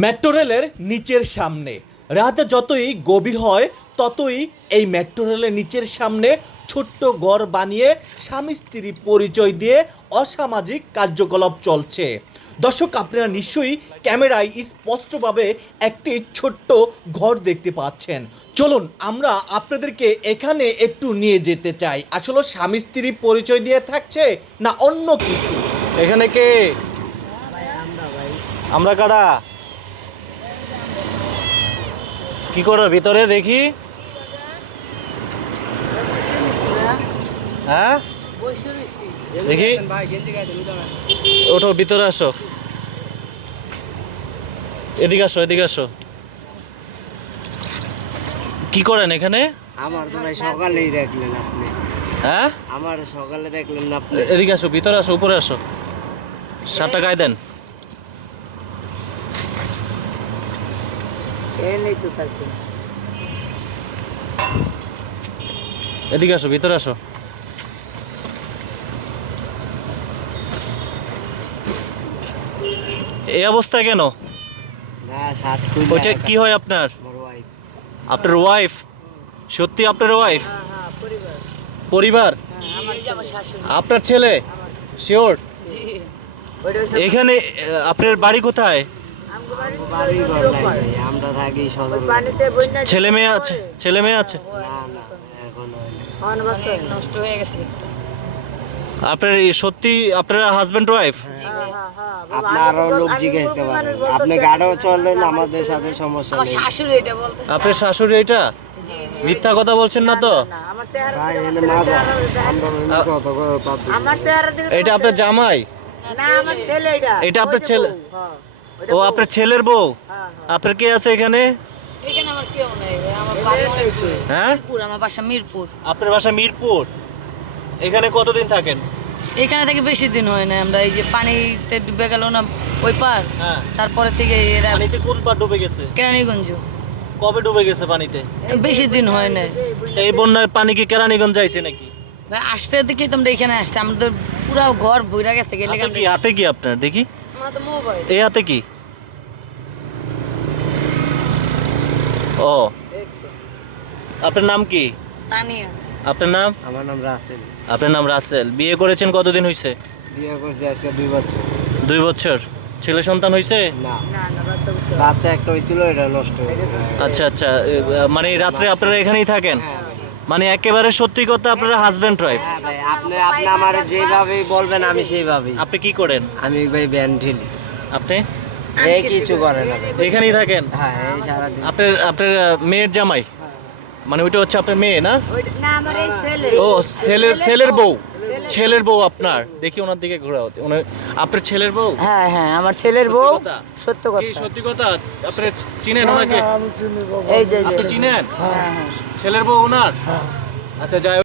Metro রেলের নিচের সামনে। রাত যতই গভীর হয়, ততই এই মেট্রো রেলের নিচের সামনে ছোট্ট ঘর বানিয়ে স্বামী স্ত্রী পরিচয় দিয়ে অসামাজিক কার্যকলাপ চলছে। দর্শক, আপনারা নিশ্চয়ই ক্যামেরায় স্পষ্টভাবে একটি ছোট্ট ঘর দেখতে পাচ্ছেন। চলুন, আমরা আপনাদেরকে এখানে একটু নিয়ে যেতে চাই। আসলে স্বামী স্ত্রী পরিচয় দিয়ে থাকছে না অন্য কিছু? এখানে কে? আমরা কারা? কি করো ভিতরে দেখি? হ্যাঁ? দেখি। ওঠো ভিতরে আসো। এদিকে আসো এদিকে আসো। কি করেন এখানে? আমার তো ভাই সকালেই দেখলেন আপনি। হ্যাঁ? আমার সকালে দেখলেন না আপনি। এদিকে আসো ভিতরে আসো উপরে আসো। সাতটা গায়ে দেন। এনেই তো থাকবেন এদিকে আসো ভিতরে আসো। এই অবস্থায় কেন? না সাত ওইটা কি হয় আপনার? আপনার ওয়াইফ সত্যি আপনার ওয়াইফ পরিবার। আপনার ছেলে? শিওর এখানে আপনার বাড়ি কোথায়? আমরা থাকি ছেলে মেয়ে আছে ছেলে মেয়ে আছে? না না এখন হয় না। নষ্ট হয়ে গেছে আপনার সত্যি আপনার হাজব্যান্ড ওয়াইফ আপনি আরও লোক জিজ্ঞাসতে পারেন আপনি গাড়িও চললেন আমাদের সাথে সমস্যা নেই। শাশুড়ি এটা বলতে আপনার শাশুড়ি এটা? মিথ্যা কথা বলছেন না তো? এটা আপনার জামাই? না আমার ছেলে এটা। এটা আপনার ছেলে? ও আপনার ছেলের বউ? আপনার কে আছে এখানে? এখানে আমার কেউ নেই আমার বাড়ি হ্যাঁ? আমার বাসা মিরপুর। আপনার বাসা মিরপুর? এখানে কতদিন থাকেন? এখানে থেকে বেশি দিন হয় না আমরা এই যে পানিতে ডুবে গেল না ওই পার। হ্যাঁ। তারপরে থেকে এরা পানিতে কোন পা ডুবে গেছে? কেরানীগঞ্জ। কবে ডুবে গেছে পানিতে? বেশি দিন হয় না এই বন্যার পানি কি কেরানীগঞ্জ যাইছে নাকি? ভাই আসতে দেখি তোমরা এখানে আসতে আমাদের পুরো ঘর বইরা গেছে গেলে হাতে কি হাতে কি আপনার? দেখি। আমার তো মোবাইল। এই হাতে কি? ও। আপনার নাম কি? তানিয়া। আপনার নাম? আমার নাম রাসেল। আপনার নাম রাসেল। বিয়ে করেছেন কতদিন হয়েছে বিয়ে করছি আজকে দুই বছর। দুই বছর। ছেলে সন্তান হয়েছে না। বাচ্চা একটা হয়েছিল এটা নষ্ট আচ্ছা আচ্ছা। মানে রাত্রে আপনারা এখানেই থাকেন? মানে একেবারে সত্যি কথা আপনারা হাজবেন্ড ওয়াইফ হ্যাঁ আপনি আপনি আমার যেভাবে বলবেন আমি সেইভাবেই। আপনি কি করেন? আমি ভাই ব্যান ঠেলি আপনি? এই কিছু করে না এখানেই থাকেন? হ্যাঁ এই সারাদিন। আপনার আপনার মেয়ের জামাই? মানে ওইটা হচ্ছে আপনার মেয়ে না? ও ছেলের ছেলের বউ। ছেলের বউ আপনার। দেখি ওনার দিকে ঘোরা হচ্ছে ওনার আপনার ছেলের বউ? হ্যাঁ হ্যাঁ আমার ছেলের বউ। সত্যি কথা? কি সত্যি কথা? আপনি চিনেন ওনাকে? এই যে আপনি চিনেন? হ্যাঁ হ্যাঁ। ছেলের বউ ওনার? আচ্ছা যাই হোক।